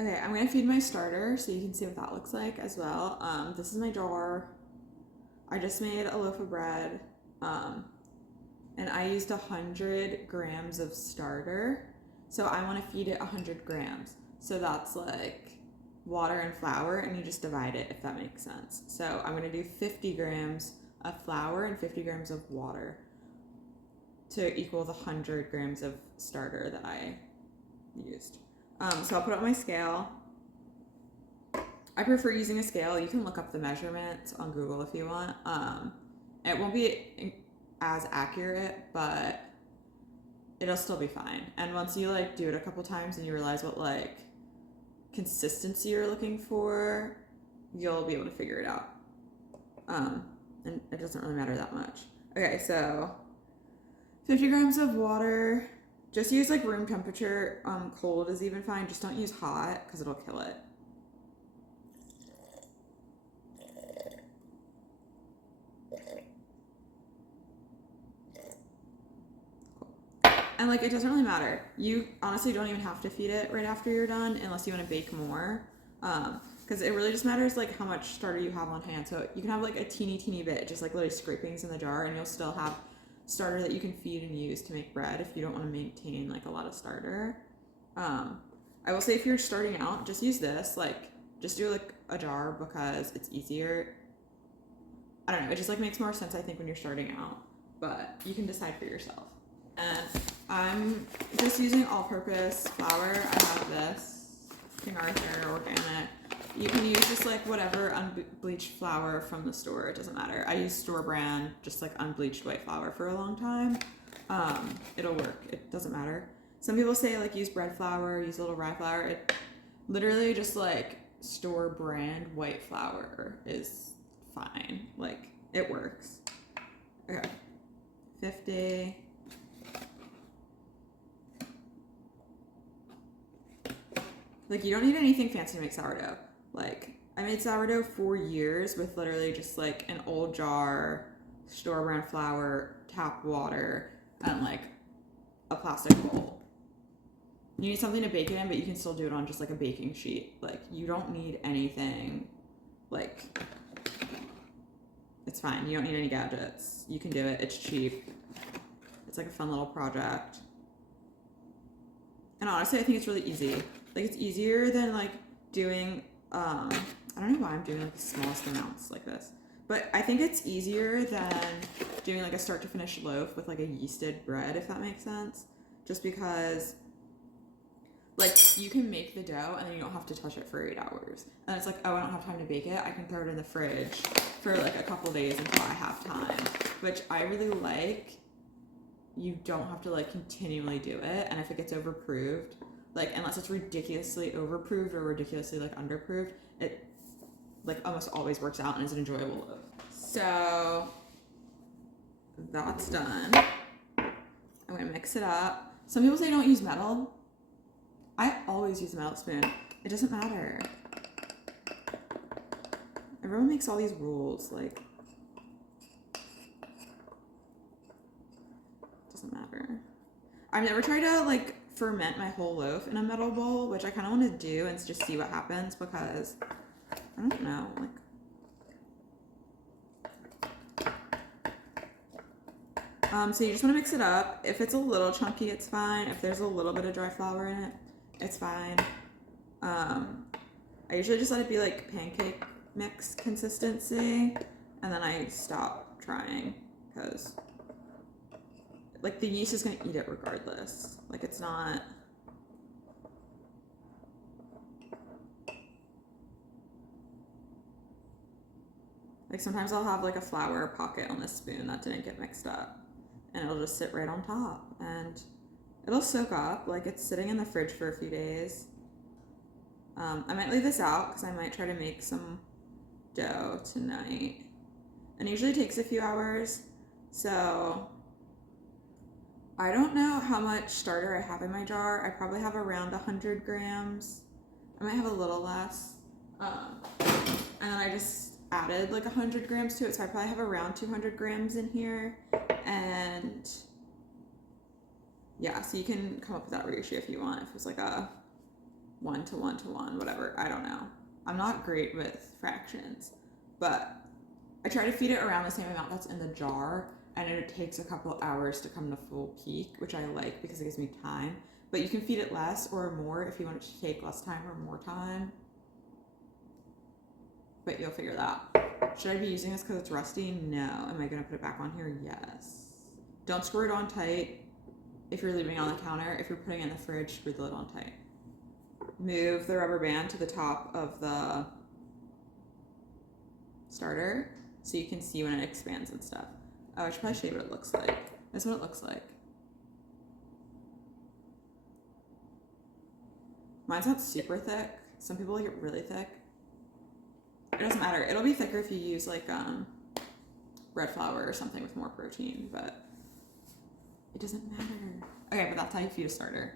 Okay, I'm gonna feed my starter so you can see what that looks like as well. This is my jar. I just made a loaf of bread, and I used 100 grams of starter. So I want to feed it 100 grams. So that's like water and flour, and you just divide it if that makes sense. So I'm gonna do 50 grams of flour and 50 grams of water to equal the 100 grams of starter that I used. So I'll put it on my scale. I prefer using a scale. You can look up the measurements on Google if you want. It won't be as accurate, but it'll still be fine. And once you like do it a couple times and you realize what like consistency you're looking for, you'll be able to figure it out. And it doesn't really matter that much. Okay, so 50 grams of water. Just use like room temperature. Cold is even fine. Just don't use hot because it'll kill it. And like it doesn't really matter. You honestly don't even have to feed it right after you're done unless you want to bake more. Because it really just matters like how much starter you have on hand. So you can have like a teeny bit, just like literally scrapings in the jar, and you'll still have starter that you can feed and use to make bread if you don't want to maintain like a lot of starter. I will say if you're starting out, just use this. Like just do like a jar because it's easier. I don't know. It just like makes more sense I think when you're starting out, but you can decide for yourself. And I'm just using all-purpose flour. I have this King Arthur organic. You can use just like whatever unbleached flour from the store. It doesn't matter. I use store brand, just like unbleached white flour for a long time. It'll work. It doesn't matter. Some people say like use bread flour, use a little rye flour. It literally just like store brand white flour is fine. Like it works. Okay. 50. Like you don't need anything fancy to make sourdough. Like I made sourdough for years with literally just like an old jar, store brand flour, tap water, and like a plastic bowl. You need something to bake it in, but you can still do it on just like a baking sheet. Like you don't need anything. Like it's fine. You don't need any gadgets. You can do it. It's cheap. It's like a fun little project. And honestly, I think it's really easy. Like it's easier than like doing, I don't know why I'm doing like the smallest amounts like this, but I think it's easier than doing like a start to finish loaf with like a yeasted bread, if that makes sense. Just because like you can make the dough and then you don't have to touch it for 8 hours. And it's like, oh, I don't have time to bake it. I can throw it in the fridge for like a couple days until I have time, which I really like. You don't have to like continually do it. And if it gets overproofed, like unless it's ridiculously overproofed or ridiculously like underproofed, it like almost always works out and is an enjoyable loaf. So that's done. I'm gonna mix it up. Some people say don't use metal. I always use a metal spoon. It doesn't matter. Everyone makes all these rules, like it doesn't matter. I've never tried to like ferment my whole loaf in a metal bowl, which I kind of want to do and just see what happens because I don't know, like so you just want to mix it up. If it's a little chunky, it's fine. If there's a little bit of dry flour in it, it's fine. I usually just let it be like pancake mix consistency, and then I stop trying because like the yeast is gonna eat it regardless. Like it's not. Like sometimes I'll have like a flour pocket on this spoon that didn't get mixed up, and it'll just sit right on top, and it'll soak up. Like it's sitting in the fridge for a few days. I might leave this out because I might try to make some dough tonight, and it usually takes a few hours. So I don't know how much starter I have in my jar. I probably have around 100 grams. I might have a little less. And then I just added like 100 grams to it, so I probably have around 200 grams in here. And yeah, so you can come up with that ratio if you want. If it's like a 1 to 1 to 1, whatever. I don't know. I'm not great with fractions, but I try to feed it around the same amount that's in the jar, and it takes a couple hours to come to full peak, which I like because it gives me time. But you can feed it less or more if you want it to take less time or more time. But you'll figure that out. Should I be using this because it's rusty? No. Am I going to put it back on here? Yes. Don't screw it on tight if you're leaving it on the counter. If you're putting it in the fridge, screw the lid on tight. Move the rubber band to the top of the starter so you can see when it expands and stuff. Oh, I should probably show you what it looks like. That's what it looks like. Mine's not super thick. Some people like it really thick. It doesn't matter. It'll be thicker if you use like bread flour or something with more protein, but it doesn't matter. Okay, but that's how you feed a starter.